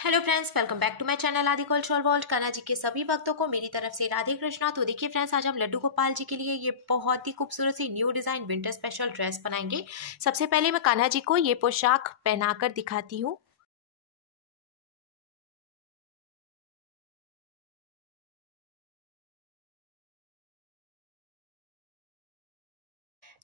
Hello friends, welcome back to my channel Aadi cultural world. Kanha ji के सभी भक्तों को मेरी तरफ से राधे कृष्णा। तो देखिए फ्रेंड्स, आज हम लड्डू गोपाल जी के लिए ये बहुत ही खूबसूरत सी new design winter special dress बनाएंगे। सबसे पहले मैं कान्हा जी को ये पोशाक पहनाकर दिखाती हूँ।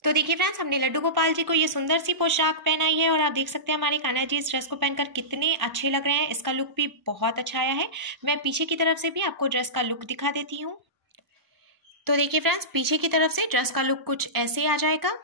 तो देखिए फ्रेंड्स, हमने लड्डू गोपाल जी को ये सुंदर सी पोशाक पहनाई है और आप देख सकते हैं हमारे कान्हा जी इस ड्रेस को पहनकर कितने अच्छे लग रहे हैं। इसका लुक भी बहुत अच्छा आया है। मैं पीछे की तरफ से भी आपको ड्रेस का लुक दिखा देती हूँ। तो देखिए फ्रेंड्स, पीछे की तरफ से ड्रेस का लुक कुछ ऐसे आ जाएगा।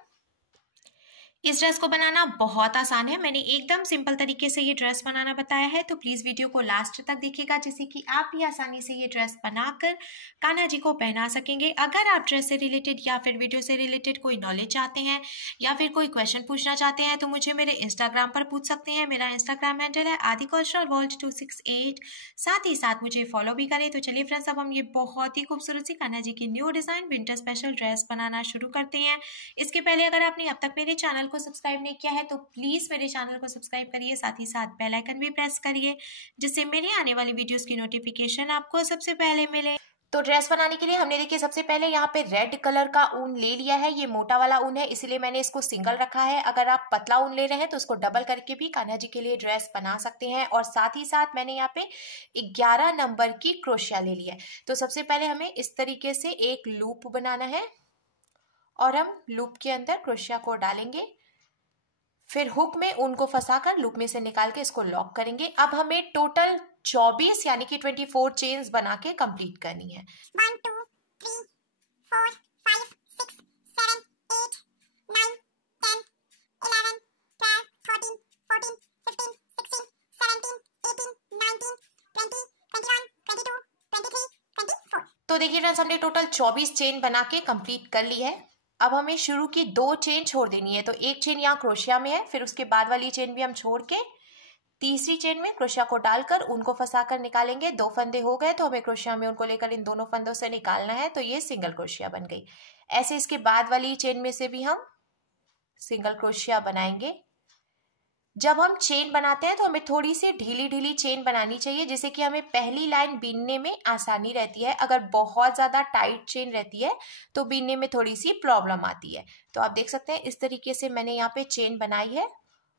इस ड्रेस को बनाना बहुत आसान है। मैंने एकदम सिंपल तरीके से ये ड्रेस बनाना बताया है, तो प्लीज वीडियो को लास्ट तक देखिएगा, जिससे कि आप भी आसानी से ये ड्रेस बनाकर कान्हा जी को पहना सकेंगे। अगर आप ड्रेस से रिलेटेड या फिर वीडियो से रिलेटेड कोई नॉलेज चाहते हैं या फिर कोई क्वेश्चन पूछना चाहते हैं तो मुझे मेरे इंस्टाग्राम पर पूछ सकते हैं। मेरा इंस्टाग्राम हैंडल है आदि कल्चरल वर्ल्ड 268। साथ ही साथ मुझे फॉलो भी करें। तो चलिए फ्रेंड्स, अब हम ये बहुत ही खूबसूरत सी कान्हा जी की new design winter special dress बनाना शुरू करते हैं। इसके पहले अगर आपने अब तक मेरे चैनल को सब्सक्राइब नहीं किया है तो प्लीज मेरे चैनल को सब्सक्राइब करिए, साथ ही साथ बेल आइकन भी प्रेस करिए, जिससे मेरे आने वाली वीडियोस की नोटिफिकेशन आपको सबसे पहले मिले। तो ड्रेस बनाने के लिए हमने देखिए सबसे पहले यहाँ पे रेड कलर का ऊन ले लिया है। ये मोटा वाला ऊन है, इसलिए मैंने इसको सिंगल रखा है। अगर आप पतला ऊन ले रहे हैं तो उसको डबल करके भी कान्हा जी के लिए ड्रेस बना सकते हैं। और साथ ही साथ मैंने यहाँ पे 11 नंबर की क्रोशिया ले लिया है। तो सबसे पहले हमें इस तरीके से एक लूप बनाना है और हम लूप के अंदर क्रोशिया को डालेंगे, फिर हुक में ऊन को फंसाकर लूप में से निकाल के इसको लॉक करेंगे। अब हमें टोटल 24 यानी कि 24 चेन्स बना के कंप्लीट करनी है। 1 2 3 4 5 6 7 8 9 10 11 12 13 14 15 16 17 18 19 20 21 22 23 24। तो देखिए फ्रेंड्स, हमने टोटल 24 चेन बना के कंप्लीट कर ली है। अब हमें शुरू की 2 चेन छोड़ देनी है। तो एक चेन यहाँ क्रोशिया में है, फिर उसके बाद वाली चेन भी हम छोड़ के तीसरी चेन में क्रोशिया को डालकर उनको फंसाकर निकालेंगे। 2 फंदे हो गए तो हमें क्रोशिया में उनको लेकर इन दोनों फंदों से निकालना है। तो ये सिंगल क्रोशिया बन गई। ऐसे इसके बाद वाली चेन में से भी हम सिंगल क्रोशिया बनाएंगे। जब हम चेन बनाते हैं तो हमें थोड़ी सी ढीली ढीली चेन बनानी चाहिए, जिससे कि हमें पहली लाइन बीनने में आसानी रहती है। अगर बहुत ज़्यादा टाइट चेन रहती है तो बीनने में थोड़ी सी प्रॉब्लम आती है। तो आप देख सकते हैं इस तरीके से मैंने यहाँ पे चेन बनाई है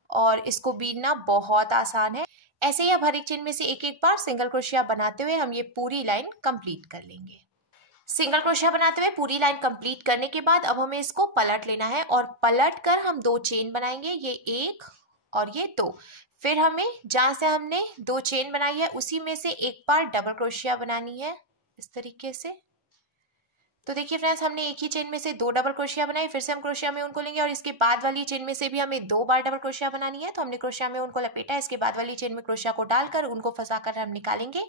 और इसको बीनना बहुत आसान है। ऐसे ही अब हर एक चेन में से एक एक बार सिंगल क्रोशिया बनाते हुए हम ये पूरी लाइन कंप्लीट कर लेंगे। सिंगल क्रोशिया बनाते हुए पूरी लाइन कंप्लीट करने के बाद अब हमें इसको पलट लेना है और पलट कर हम 2 चेन बनाएंगे, ये एक और ये 2। फिर हमें जहां से हमने 2 चेन बनाई है उसी में से एक बार डबल क्रोशिया बनानी है इस तरीके से। तो देखिए फ्रेंड्स, हमने एक ही चेन में से 2 डबल क्रोशिया बनाई, फिर से हम क्रोशिया में उनको लेंगे और इसके बाद वाली चेन में से भी हमें 2 बार डबल क्रोशिया बनानी है। तो हमने क्रोशिया में उनको लपेटा, इसके बाद वाली चेन में क्रोशिया को डालकर उनको फंसाकर हम निकालेंगे।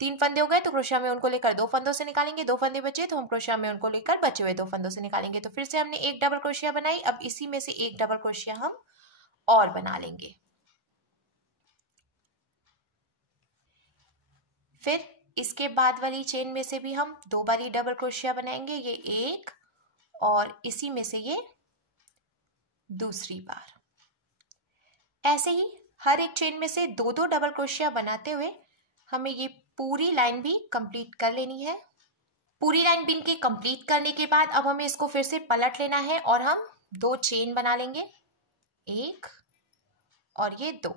3 फंदे हो गए तो क्रोशिया में उनको लेकर 2 फंदों से निकालेंगे। 2 फंदे बचे तो हम क्रोशिया में उनको लेकर बचे हुए 2 फंदों से निकालेंगे। तो फिर से हमने एक डबल क्रोशिया बनाई, अब इसी में से एक डबल क्रोशिया हम और बना लेंगे। फिर इसके बाद वाली चेन में से भी हम 2 बारी डबल क्रोशिया बनाएंगे, ये एक और इसी में से ये दूसरी बार। ऐसे ही हर एक चेन में से 2-2 डबल क्रोशिया बनाते हुए हमें ये पूरी लाइन भी कंप्लीट कर लेनी है। पूरी लाइन बीन के कंप्लीट करने के बाद अब हमें इसको फिर से पलट लेना है और हम 2 चेन बना लेंगे, एक और ये 2।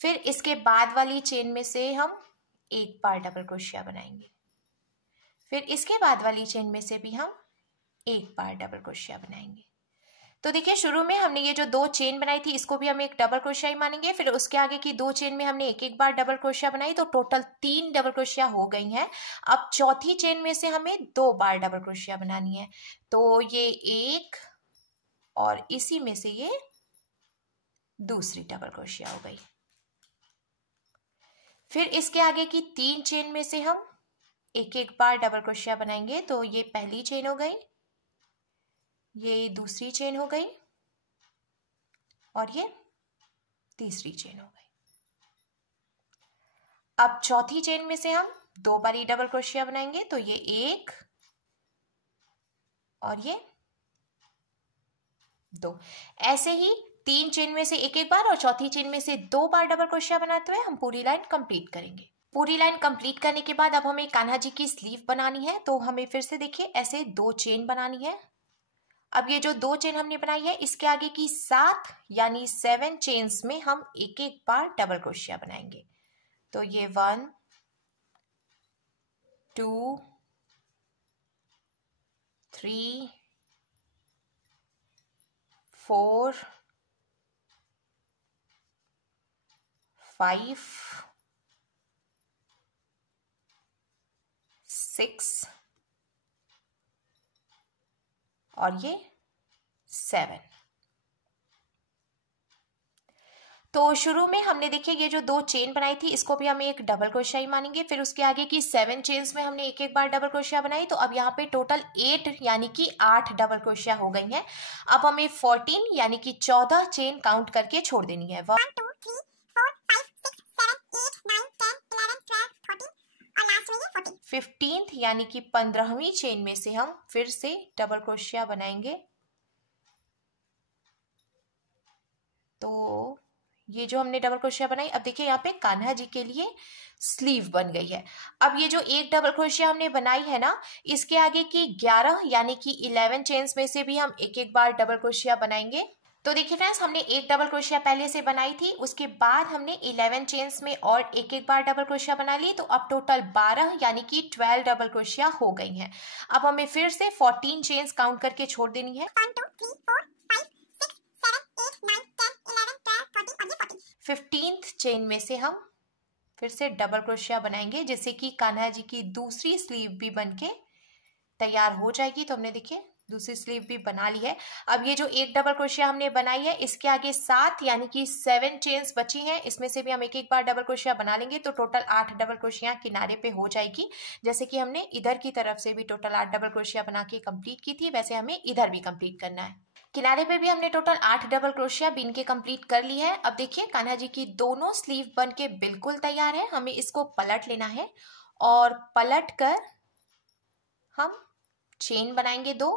फिर इसके बाद वाली चेन में से हम एक बार डबल क्रोशिया बनाएंगे, फिर इसके बाद वाली चेन में से भी हम एक बार डबल क्रोशिया बनाएंगे। तो देखिए शुरू में हमने ये जो 2 चेन बनाई थी इसको भी हम एक डबल क्रोशिया ही मानेंगे। फिर उसके आगे की 2 चेन में हमने एक एक बार डबल क्रोशिया बनाई, तो टोटल 3 डबल क्रोशिया हो गई हैं। अब चौथी चेन में से हमें 2 बार डबल क्रोशिया बनानी है। तो ये एक और इसी में से ये दूसरी डबल क्रोशिया हो गई। फिर इसके आगे की 3 चेन में से हम एक एक बार डबल क्रोशिया बनाएंगे। तो ये पहली चेन हो गई, ये दूसरी चेन हो गई और ये तीसरी चेन हो गई। अब चौथी चेन में से हम 2 बारी डबल क्रोशिया बनाएंगे, तो ये एक और ये 2। ऐसे ही 3 चेन में से एक एक बार और चौथी चेन में से 2 बार डबल क्रोशिया बनाते हुए हम पूरी लाइन कंप्लीट करेंगे। पूरी लाइन कंप्लीट करने के बाद अब हमें कान्हा जी की स्लीव बनानी है, तो हमें फिर से देखिए ऐसे 2 चेन बनानी है। अब ये जो 2 चेन हमने बनाई है इसके आगे की 7 यानी 7 चेन्स में हम एक एक बार डबल क्रोशिया बनाएंगे। तो ये 1 2 3 4 5 6 और ये 7। तो शुरू में हमने देखिए ये जो 2 चेन बनाई थी इसको भी हमें एक डबल क्रोशिया ही मानेंगे। फिर उसके आगे की 7 चेन्स में हमने एक एक बार डबल क्रोशिया बनाई, तो अब यहाँ पे टोटल 8 यानी कि 8 डबल क्रोशिया हो गई हैं। अब हमें 14 यानी कि 14 चेन काउंट करके छोड़ देनी है। 1 2 3 4 5 6 7 8 9 10 11 12 13 और लास्ट में ये 14। 15th यानी कि 15वीं चेन में से हम फिर से डबल क्रोशिया बनाएंगे। तो ये जो हमने डबल क्रोशिया बनाई, अब देखिए यहाँ पे कान्हा जी के लिए स्लीव बन गई है। अब ये जो एक डबल क्रोशिया हमने बनाई है ना, इसके आगे की 11 यानी कि 11 चेन्स में से भी हम एक एक बार डबल क्रोशिया बनाएंगे। तो देखिए फ्रेंड्स, हमने एक डबल क्रोशिया पहले से बनाई थी, उसके बाद हमने 11 चेन्स में और एक एक बार डबल क्रोशिया बना ली, तो अब टोटल 12 यानी कि 12 डबल क्रोशिया हो गई हैं। अब हमें फिर से 14 चेन्स काउंट करके छोड़ देनी है। 1 2 3 4 5 6 7 8 9 10 11 12 13 और ये 14। 15th चेन में से हम फिर से डबल क्रोशिया बनाएंगे, जिससे कि कान्हा जी की दूसरी स्लीव भी बनके तैयार हो जाएगी। तो हमने देखिए दूसरी स्लीव भी बना ली है। अब ये जो एक डबल क्रोशिया हमने बनाई है इसके आगे 7 यानी कि 7 चेन्स बची हैं, इसमें से भी हम एक एक बार डबल क्रोशिया बना लेंगे, तो टोटल 8 डबल क्रोशिया किनारे पे हो जाएगी। जैसे कि हमने इधर की तरफ से भी टोटल 8 डबल क्रोशिया बना के कंप्लीट की थी, वैसे हमें इधर भी कंप्लीट करना है। किनारे पे भी हमने टोटल 8 डबल क्रोशिया बीन के कंप्लीट कर ली है। अब देखिए कान्हा जी की दोनों स्लीव बन के बिल्कुल तैयार है। हमें इसको पलट लेना है और पलट कर हम चेन बनाएंगे 2।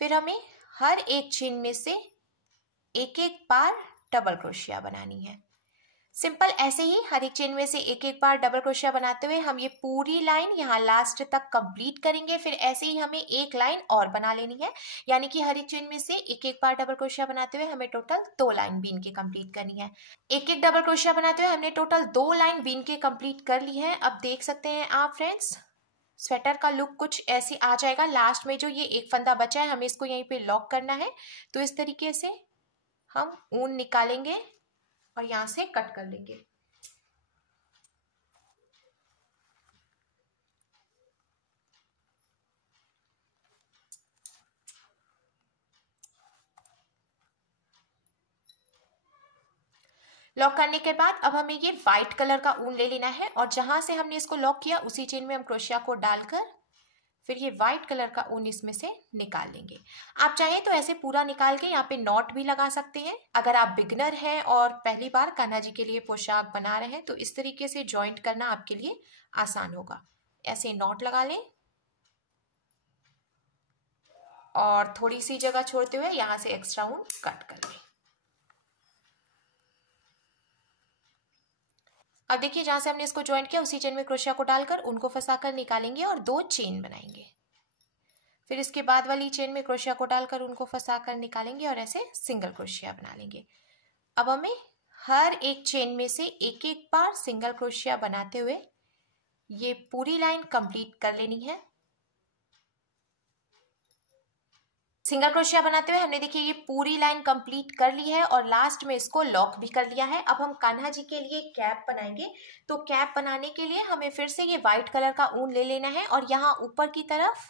फिर हमें हर एक चेन में से एक एक बार डबल क्रोशिया बनानी है। सिंपल ऐसे ही हर एक चेन में से एक एक बार डबल क्रोशिया बनाते हुए हम ये पूरी लाइन यहाँ लास्ट तक कंप्लीट करेंगे। फिर ऐसे ही हमें एक लाइन और बना लेनी है, यानी कि हर एक चेन में से एक एक बार डबल क्रोशिया बनाते हुए हमें टोटल 2 लाइन बीन के कंप्लीट करनी है। एक एक डबल क्रोशिया बनाते हुए हमने टोटल 2 लाइन बीन के कंप्लीट कर ली है। अब देख सकते हैं आप फ्रेंड्स, स्वेटर का लुक कुछ ऐसे आ जाएगा। लास्ट में जो ये एक फंदा बचा है हमें इसको यहीं पे लॉक करना है। तो इस तरीके से हम ऊन निकालेंगे और यहाँ से कट कर लेंगे। लॉक करने के बाद अब हमें ये व्हाइट कलर का ऊन ले लेना है और जहां से हमने इसको लॉक किया उसी चेन में हम क्रोशिया को डालकर फिर ये व्हाइट कलर का ऊन इसमें से निकाल लेंगे। आप चाहें तो ऐसे पूरा निकाल के यहाँ पे नॉट भी लगा सकते हैं। अगर आप बिगनर हैं और पहली बार कान्हा जी के लिए पोशाक बना रहे हैं तो इस तरीके से जॉइंट करना आपके लिए आसान होगा। ऐसे नॉट लगा लें और थोड़ी सी जगह छोड़ते हुए यहाँ से एक्स्ट्रा ऊन कट कर लें। अब देखिए जहां से हमने इसको ज्वाइंट किया उसी चेन में क्रोशिया को डालकर उनको फंसाकर निकालेंगे और 2 चेन बनाएंगे। फिर इसके बाद वाली चेन में क्रोशिया को डालकर उनको फंसाकर निकालेंगे और ऐसे सिंगल क्रोशिया बना लेंगे। अब हमें हर एक चेन में से एक एक बार सिंगल क्रोशिया बनाते हुए ये पूरी लाइन कंप्लीट कर लेनी है। सिंगल क्रोशिया बनाते हुए हमने देखिए ये पूरी लाइन कंप्लीट कर ली है और लास्ट में इसको लॉक भी कर लिया है। अब हम कान्हा जी के लिए कैप बनाएंगे। तो कैप बनाने के लिए हमें फिर से ये व्हाइट कलर का ऊन ले लेना है और यहाँ ऊपर की तरफ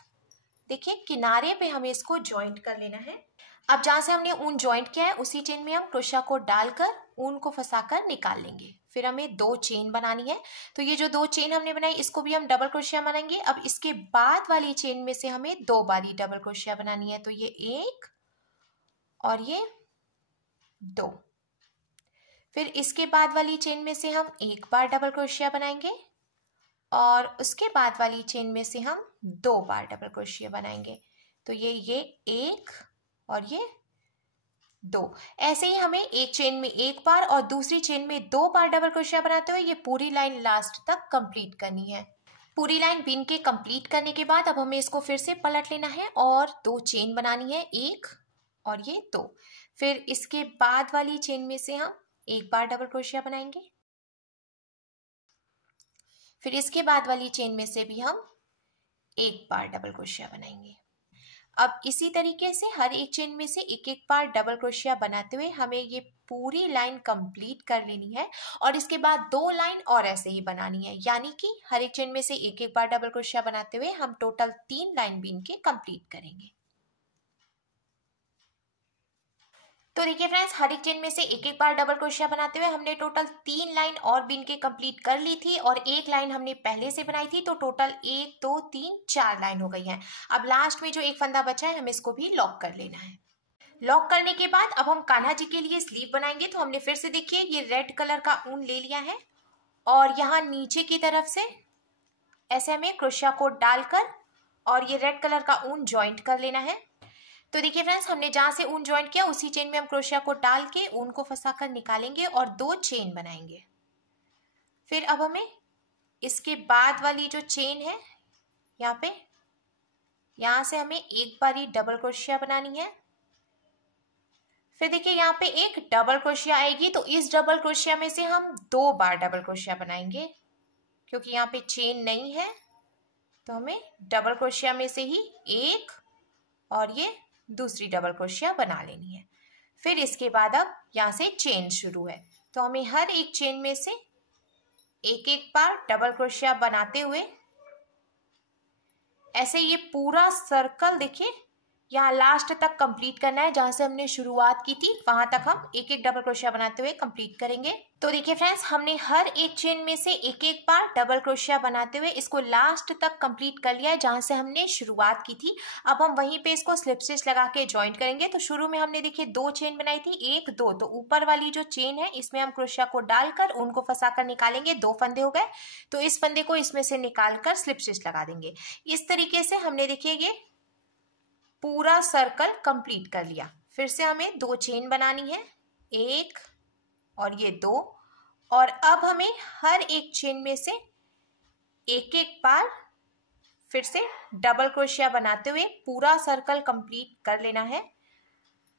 देखिए किनारे पे हमें इसको ज्वाइंट कर लेना है। अब जहां से हमने ऊन ज्वाइंट किया है उसी चेन में हम क्रोशिया को डालकर ऊन को फंसाकर निकाल लेंगे। फिर हमें 2 चेन बनानी है। तो ये जो 2 चेन हमने बनाई इसको भी हम डबल क्रोशिया बनाएंगे। अब इसके बाद वाली चेन में से हमें 2 बारी डबल क्रोशिया बनानी है। तो ये 1 और ये 2। फिर इसके बाद वाली चेन में से हम एक बार डबल क्रोशिया बनाएंगे और उसके बाद वाली चेन में से हम 2 बार डबल क्रोशिया बनाएंगे। तो ये 1 और ये 2। ऐसे ही हमें एक चेन में एक बार और दूसरी चेन में 2 बार डबल क्रोशिया बनाते हुए ये पूरी लाइन लास्ट तक कंप्लीट करनी है। पूरी लाइन बीन के कंप्लीट करने के बाद अब हमें इसको फिर से पलट लेना है और 2 चेन बनानी है, 1 और ये 2। फिर इसके बाद वाली चेन में से हम एक बार डबल क्रोशिया बनाएंगे, फिर इसके बाद वाली चेन में से भी हम एक बार डबल क्रोशिया बनाएंगे। अब इसी तरीके से हर एक चेन में से एक एक बार डबल क्रोशिया बनाते हुए हमें ये पूरी लाइन कंप्लीट कर लेनी है और इसके बाद 2 लाइन और ऐसे ही बनानी है, यानी कि हर एक चेन में से एक एक बार डबल क्रोशिया बनाते हुए हम टोटल 3 लाइन बीन के कंप्लीट करेंगे। तो देखिए फ्रेंड्स, हर एक चेन में से एक एक बार डबल क्रोशिया बनाते हुए हमने टोटल 3 लाइन और बीन के कंप्लीट कर ली थी और एक लाइन हमने पहले से बनाई थी, तो टोटल 1 2 3 4 लाइन हो गई है। अब लास्ट में जो एक फंदा बचा है हमें इसको भी लॉक कर लेना है। लॉक करने के बाद अब हम कान्हा जी के लिए स्लीव बनाएंगे। तो हमने फिर से देखिए ये रेड कलर का ऊन ले लिया है और यहाँ नीचे की तरफ से ऐसे हमें क्रोशिया को डालकर और ये रेड कलर का ऊन ज्वाइंट कर लेना है। तो देखिए फ्रेंड्स, हमने जहां से ऊन ज्वाइंट किया उसी चेन में हम क्रोशिया को डाल के ऊन को फंसाकर निकालेंगे और 2 चेन बनाएंगे। फिर अब हमें इसके बाद वाली जो चेन है यहाँ पे, यहाँ से हमें एक बारी डबल क्रोशिया बनानी है। फिर देखिए यहाँ पे एक डबल क्रोशिया आएगी, तो इस डबल क्रोशिया में से हम 2 बार डबल क्रोशिया बनाएंगे। क्योंकि यहाँ पे चेन नहीं है तो हमें डबल क्रोशिया में से ही एक और ये दूसरी डबल क्रोशिया बना लेनी है। फिर इसके बाद अब यहाँ से चेन शुरू है, तो हमें हर एक चेन में से एक एक बार डबल क्रोशिया बनाते हुए ऐसे ये पूरा सर्कल देखिए यहाँ लास्ट तक कंप्लीट करना है। जहां से हमने शुरुआत की थी वहां तक हम एक एक डबल क्रोशिया बनाते हुए कंप्लीट करेंगे। तो देखिए फ्रेंड्स, हमने हर एक चेन में से एक एक बार डबल क्रोशिया बनाते हुए इसको लास्ट तक कंप्लीट कर लिया है जहां से हमने शुरुआत की थी। अब हम वहीं पे इसको स्लिप स्टिच लगा के ज्वाइंट करेंगे। तो शुरू में हमने देखिए 2 चेन बनाई थी, 1 2, तो ऊपर वाली जो चेन है इसमें हम क्रोशिया को डालकर उनको फंसाकर निकालेंगे। 2 फंदे हो गए, तो इस फंदे को इसमें से निकालकर स्लिप स्टिच लगा देंगे। इस तरीके से हमने देखिए ये पूरा सर्कल कंप्लीट कर लिया। फिर से हमें 2 चेन बनानी है, 1 और ये 2, और अब हमें हर एक चेन में से एक एक बार फिर से डबल क्रोशिया बनाते हुए पूरा सर्कल कंप्लीट कर लेना है।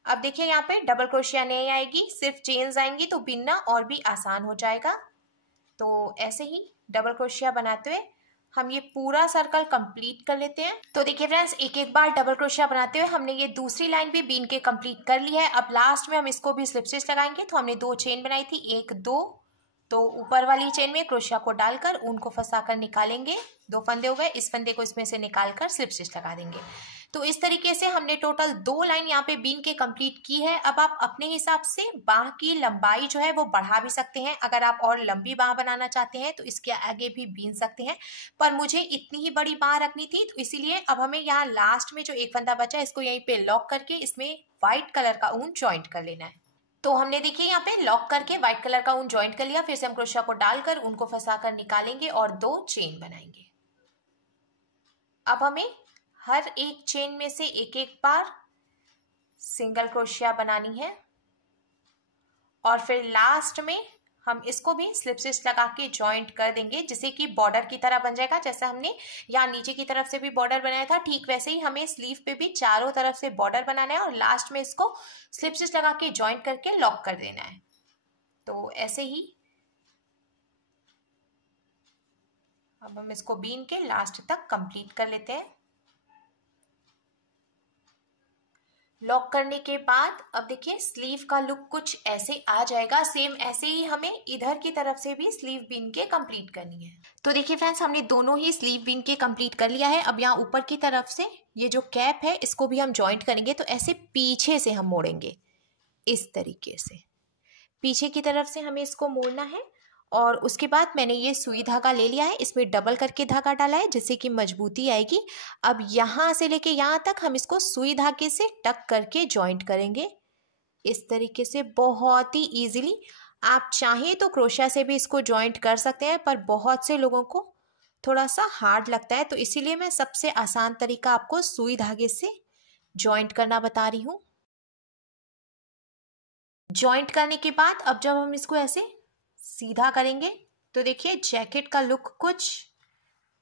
अब देखिए यहाँ पे डबल क्रोशिया नहीं आएगी, सिर्फ चेन्स आएंगी, तो बिनना और भी आसान हो जाएगा। तो ऐसे ही डबल क्रोशिया बनाते हुए हम ये पूरा सर्कल कंप्लीट कर लेते हैं। तो देखिए फ्रेंड्स, एक एक बार डबल क्रोशिया बनाते हुए हमने ये दूसरी लाइन भी बीन के कंप्लीट कर ली है। अब लास्ट में हम इसको भी स्लिप स्टिच लगाएंगे। तो हमने 2 चेन बनाई थी, 1 2, तो ऊपर वाली चेन में क्रोशिया को डालकर ऊन को फंसाकर निकालेंगे। 2 फंदे हो गए, इस फंदे को इसमें से निकालकर स्लिप स्टिच लगा देंगे। तो इस तरीके से हमने टोटल 2 लाइन यहाँ पे बीन के कंप्लीट की है। अब आप अपने हिसाब से बाह की लंबाई जो है वो बढ़ा भी सकते हैं। अगर आप और लंबी बाह बनाना चाहते हैं तो इसके आगे भी बीन सकते हैं, पर मुझे इतनी ही बड़ी बाह रखनी थी, तो इसीलिए अब हमें यहाँ लास्ट में जो एक फंदा बचा है इसको यहीं पे लॉक करके इसमें व्हाइट कलर का ऊन ज्वाइंट कर लेना है। तो हमने देखिए यहाँ पे लॉक करके व्हाइट कलर का ऊन ज्वाइंट कर लिया। फिर से हम क्रोशिया को डालकर उनको फंसाकर निकालेंगे और 2 चेन बनाएंगे। अब हमें हर एक चेन में से एक एक बार सिंगल क्रोशिया बनानी है और फिर लास्ट में हम इसको भी स्लिप स्टिच लगा के ज्वाइंट कर देंगे, जिससे कि बॉर्डर की तरह बन जाएगा। जैसे हमने यहाँ नीचे की तरफ से भी बॉर्डर बनाया था, ठीक वैसे ही हमें स्लीव पे भी चारों तरफ से बॉर्डर बनाना है और लास्ट में इसको स्लिप स्टिच लगा के ज्वाइंट करके लॉक कर देना है। तो ऐसे ही अब हम इसको बीन के लास्ट तक कंप्लीट कर लेते हैं। लॉक करने के बाद अब देखिए स्लीव का लुक कुछ ऐसे आ जाएगा। सेम ऐसे ही हमें इधर की तरफ से भी स्लीव बीन के कंप्लीट करनी है। तो देखिए फ्रेंड्स, हमने दोनों ही स्लीव बीन के कंप्लीट कर लिया है। अब यहाँ ऊपर की तरफ से ये जो कैप है इसको भी हम ज्वाइंट करेंगे। तो ऐसे पीछे से हम मोड़ेंगे, इस तरीके से पीछे की तरफ से हमें इसको मोड़ना है। और उसके बाद मैंने ये सुई धागा ले लिया है, इसमें डबल करके धागा डाला है जिससे कि मजबूती आएगी। अब यहाँ से लेके यहाँ तक हम इसको सुई धागे से टक करके ज्वाइंट करेंगे, इस तरीके से बहुत ही इजीली। आप चाहें तो क्रोशिया से भी इसको ज्वाइंट कर सकते हैं, पर बहुत से लोगों को थोड़ा सा हार्ड लगता है, तो इसीलिए मैं सबसे आसान तरीका आपको सुई धागे से ज्वाइंट करना बता रही हूँ। जॉइंट करने के बाद अब जब हम इसको ऐसे सीधा करेंगे तो देखिए जैकेट का लुक कुछ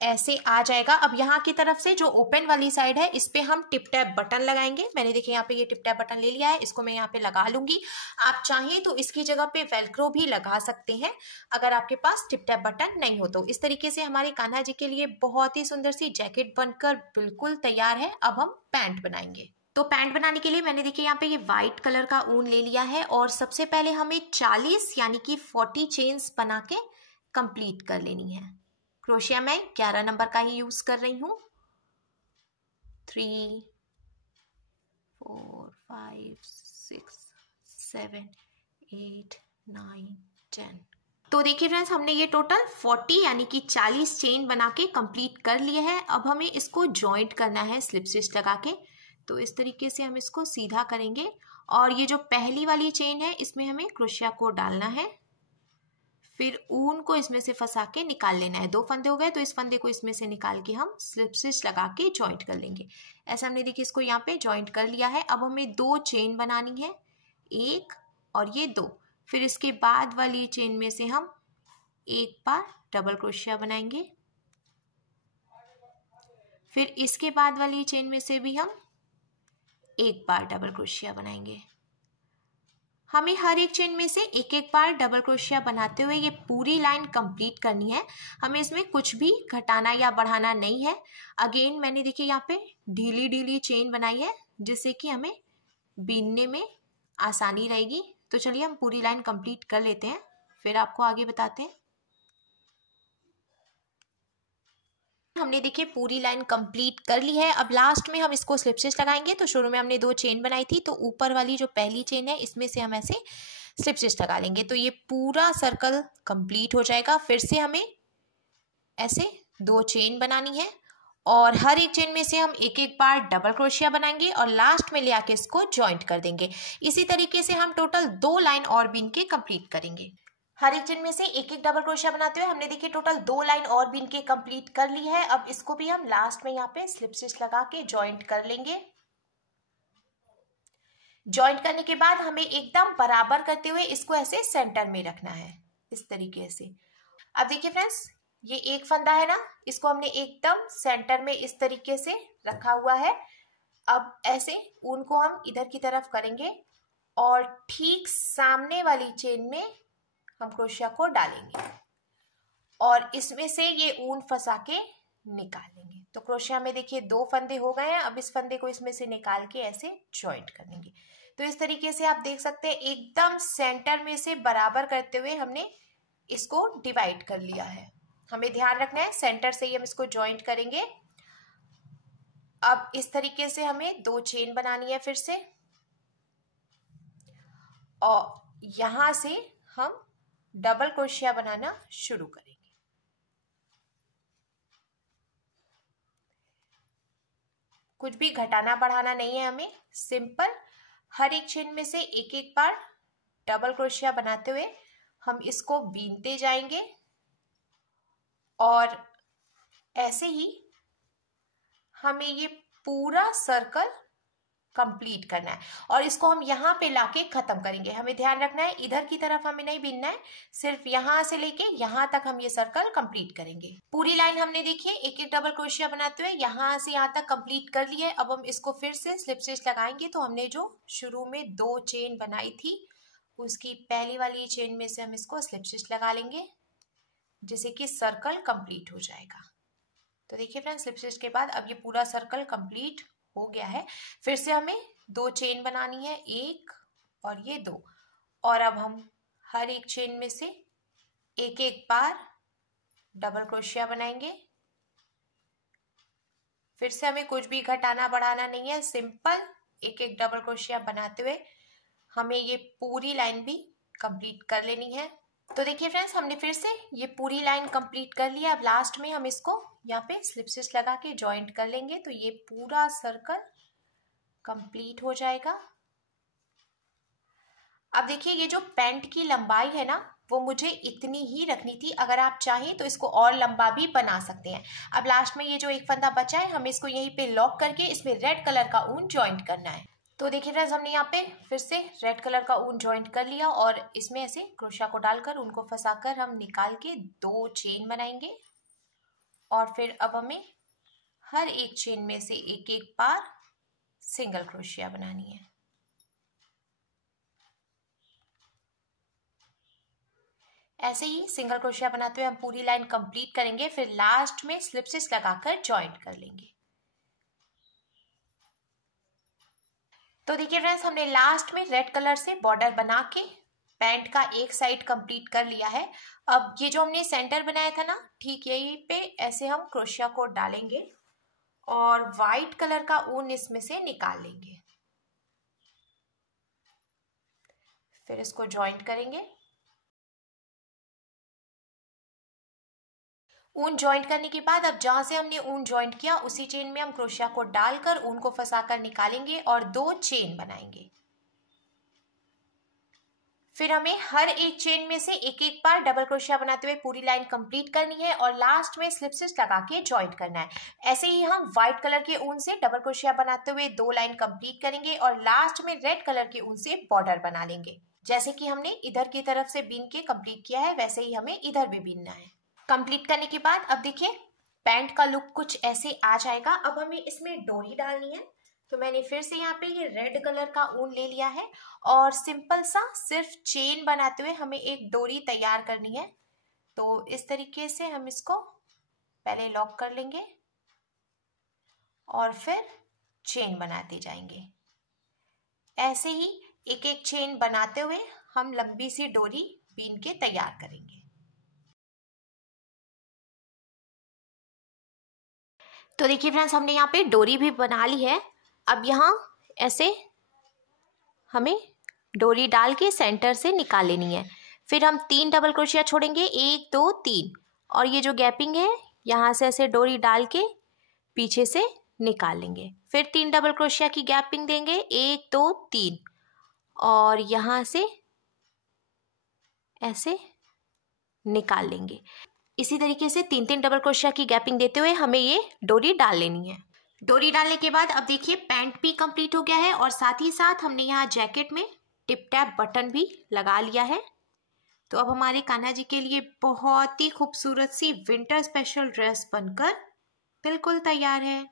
ऐसे आ जाएगा। अब यहाँ की तरफ से जो ओपन वाली साइड है इस पे हम टिप टैप बटन लगाएंगे। मैंने देखिए यहाँ पे ये टिप टैप बटन ले लिया है, इसको मैं यहाँ पे लगा लूंगी। आप चाहें तो इसकी जगह पे वेलक्रो भी लगा सकते हैं अगर आपके पास टिप टैप बटन नहीं हो तो। इस तरीके से हमारे कान्हा जी के लिए बहुत ही सुंदर सी जैकेट बनकर बिल्कुल तैयार है। अब हम पैंट बनाएंगे। तो पैंट बनाने के लिए मैंने देखिए यहाँ पे ये व्हाइट कलर का ऊन ले लिया है और सबसे पहले हमें 40 यानी कि 40 चेन्स बना के कंप्लीट कर लेनी है। क्रोशिया मैं 11 नंबर का ही यूज कर रही हूँ। 3 4 5 6 7 8 9 10। तो देखिए फ्रेंड्स हमने ये टोटल 40 यानी कि 40 चेन बना के कंप्लीट कर लिए हैं। अब हमें इसको जॉइंट करना है स्लिप स्टिच लगा के। तो इस तरीके से हम इसको सीधा करेंगे और ये जो पहली वाली चेन है इसमें हमें क्रोशिया को डालना है, फिर ऊन को इसमें से फंसा के निकाल लेना है। 2 फंदे हो गए तो इस फंदे को इसमें से निकाल के हम स्लिप स्टिच लगा के जॉइंट कर लेंगे। ऐसा हमने देखिए इसको यहाँ पे जॉइंट कर लिया है। अब हमें 2 चेन बनानी है, 1 और ये 2। फिर इसके बाद वाली चेन में से हम एक बार डबल क्रोशिया बनाएंगे, फिर इसके बाद वाली चेन में से भी हम एक बार डबल क्रोशिया बनाएंगे। हमें हर एक चेन में से एक एक बार डबल क्रोशिया बनाते हुए ये पूरी लाइन कंप्लीट करनी है। हमें इसमें कुछ भी घटाना या बढ़ाना नहीं है। अगेन मैंने देखिए यहाँ पे ढीली ढीली चेन बनाई है जिससे कि हमें बीनने में आसानी रहेगी। तो चलिए हम पूरी लाइन कंप्लीट कर लेते हैं, फिर आपको आगे बताते हैं। हमने देखिए पूरी लाइन कंप्लीट कर ली है। अब लास्ट में हम इसको स्लिप स्टिच लगाएंगे। तो शुरू में हमने 2 चेन बनाई थी, तो ऊपर वाली जो पहली चेन है इसमें से हम ऐसे स्लिप स्टिच लगा लेंगे तो ये पूरा सर्कल कंप्लीट हो जाएगा। फिर से हमें ऐसे 2 चेन बनानी है और हर एक चेन में से हम एक एक बार डबल क्रोशिया बनाएंगे और लास्ट में ले आके इसको जॉइंट कर देंगे। इसी तरीके से हम टोटल 2 लाइन और बीन के कंप्लीट करेंगे। हर एक चेन में से एक एक डबल क्रोशिया बनाते हुए हमने देखिए टोटल 2 लाइन और बीन के कंप्लीट कर ली है। अब इसको भी हम लास्ट में यहाँ पे स्लिप स्टिच लगा के जॉइंट कर लेंगे। जॉइंट करने के बाद हमें एकदम बराबर करते हुए इसको ऐसे सेंटर में रखना है इस तरीके से। अब देखिए फ्रेंड्स ये एक फंदा है ना, इसको हमने एकदम सेंटर में इस तरीके से रखा हुआ है। अब ऐसे ऊन को हम इधर की तरफ करेंगे और ठीक सामने वाली चेन में हम क्रोशिया को डालेंगे और इसमें से ये ऊन फंसा के निकाल लेंगे। तो क्रोशिया में देखिए 2 फंदे हो गए हैं। अब इस फंदे को इसमें से निकाल के ऐसे जॉइंट कर लेंगे। तो इस तरीके से आप देख सकते हैं एकदम सेंटर में से बराबर करते हुए हमने इसको डिवाइड कर लिया है। हमें ध्यान रखना है सेंटर से ही हम इसको जॉइंट करेंगे। अब इस तरीके से हमें 2 चेन बनानी है फिर से और यहां से हम डबल क्रोशिया बनाना शुरू करेंगे। कुछ भी घटाना बढ़ाना नहीं है हमें, सिंपल हर एक चेन में से एक एक बार डबल क्रोशिया बनाते हुए हम इसको बीनते जाएंगे और ऐसे ही हमें ये पूरा सर्कल कंप्लीट करना है और इसको हम यहाँ पे लाके खत्म करेंगे। हमें ध्यान रखना है इधर की तरफ हमें नहीं बीनना है, सिर्फ यहाँ से लेके यहाँ तक हम ये सर्कल कंप्लीट करेंगे। पूरी लाइन हमने देखिए एक एक डबल क्रोशिया बनाते हुए यहाँ से यहाँ तक कंप्लीट कर ली है। अब हम इसको फिर से स्लिप स्टिच लगाएंगे। तो हमने जो शुरू में 2 चेन बनाई थी उसकी पहली वाली चेन में से हम इसको स्लिप स्टिच लगा लेंगे जिससे कि सर्कल कंप्लीट हो जाएगा। तो देखिए फ्रेंड्स स्लिप स्टिच के बाद अब ये पूरा सर्कल कंप्लीट हो गया है। फिर से हमें 2 चेन बनानी है, 1 और ये 2 और अब हम हर एक चेन में से एक एक बार डबल क्रोशिया बनाएंगे। फिर से हमें कुछ भी घटाना बढ़ाना नहीं है, सिंपल एक एक डबल क्रोशिया बनाते हुए हमें ये पूरी लाइन भी कंप्लीट कर लेनी है। तो देखिए फ्रेंड्स हमने फिर से ये पूरी लाइन कंप्लीट कर लिया। अब लास्ट में हम इसको यहाँ पे स्लिप स्टिच लगा के जॉइंट कर लेंगे तो ये पूरा सर्कल कंप्लीट हो जाएगा। अब देखिए ये जो पैंट की लंबाई है ना वो मुझे इतनी ही रखनी थी। अगर आप चाहें तो इसको और लंबा भी बना सकते हैं। अब लास्ट में ये जो एक फंदा बचा है हमें इसको यहीं पे लॉक करके इसमें रेड कलर का ऊन जॉइंट करना है। तो देखिए फ्रेंड्स, हमने यहाँ पे फिर से रेड कलर का ऊन ज्वाइंट कर लिया और इसमें ऐसे क्रोशिया को डालकर उनको फंसाकर हम निकाल के 2 चेन बनाएंगे। और फिर अब हमें हर एक चेन में से एक एक बार सिंगल क्रोशिया बनानी है। ऐसे ही सिंगल क्रोशिया बनाते हुए हम पूरी लाइन कंप्लीट करेंगे, फिर लास्ट में स्लिप स्टिच लगाकर ज्वाइंट कर लेंगे। तो देखिए फ्रेंड्स, हमने लास्ट में रेड कलर से बॉर्डर बना के पैंट का एक साइड कंप्लीट कर लिया है। अब ये जो हमने सेंटर बनाया था ना, ठीक यहीं पे ऐसे हम क्रोशिया को डालेंगे और वाइट कलर का ऊन इसमें से निकाल लेंगे। फिर इसको ज्वाइंट करेंगे। ऊन ज्वाइंट करने के बाद अब जहां से हमने ऊन ज्वाइंट किया उसी चेन में हम क्रोशिया को डालकर ऊन को फंसाकर निकालेंगे और 2 चेन बनाएंगे। फिर हमें हर एक चेन में से एक एक बार डबल क्रोशिया बनाते हुए पूरी लाइन कंप्लीट करनी है और लास्ट में स्लिप स्टिच लगा के ज्वाइंट करना है। ऐसे ही हम व्हाइट कलर के ऊन से डबल क्रोशिया बनाते हुए 2 लाइन कंप्लीट करेंगे और लास्ट में रेड कलर के ऊन से बॉर्डर बना लेंगे। जैसे कि हमने इधर की तरफ से बीन के कंप्लीट किया है, वैसे ही हमें इधर भी बीनना है। कंप्लीट करने के बाद अब देखिए पैंट का लुक कुछ ऐसे आ जाएगा। अब हमें इसमें डोरी डालनी है, तो मैंने फिर से यहाँ पे ये रेड कलर का ऊन ले लिया है और सिंपल सा सिर्फ चेन बनाते हुए हमें एक डोरी तैयार करनी है। तो इस तरीके से हम इसको पहले लॉक कर लेंगे और फिर चेन बनाते जाएंगे। ऐसे ही एक एक चेन बनाते हुए हम लंबी सी डोरी बीन के तैयार करेंगे। तो देखिए फ्रेंड्स, हमने यहाँ पे डोरी भी बना ली है। अब यहाँ ऐसे हमें डोरी डाल के सेंटर से निकाल लेनी है। फिर हम 3 डबल क्रोशिया छोड़ेंगे, 1 2 3, और ये जो गैपिंग है यहाँ से ऐसे डोरी डाल के पीछे से निकाल लेंगे। फिर 3 डबल क्रोशिया की गैपिंग देंगे, 1 2 3, और यहाँ से ऐसे निकाल लेंगे। इसी तरीके से 3-3 डबल क्रोशिया की गैपिंग देते हुए हमें ये डोरी डाल लेनी है। डोरी डालने के बाद अब देखिए पैंट भी कंप्लीट हो गया है और साथ ही साथ हमने यहाँ जैकेट में टिप टैप बटन भी लगा लिया है। तो अब हमारे कान्हा जी के लिए बहुत ही खूबसूरत सी विंटर स्पेशल ड्रेस बनकर बिल्कुल तैयार है।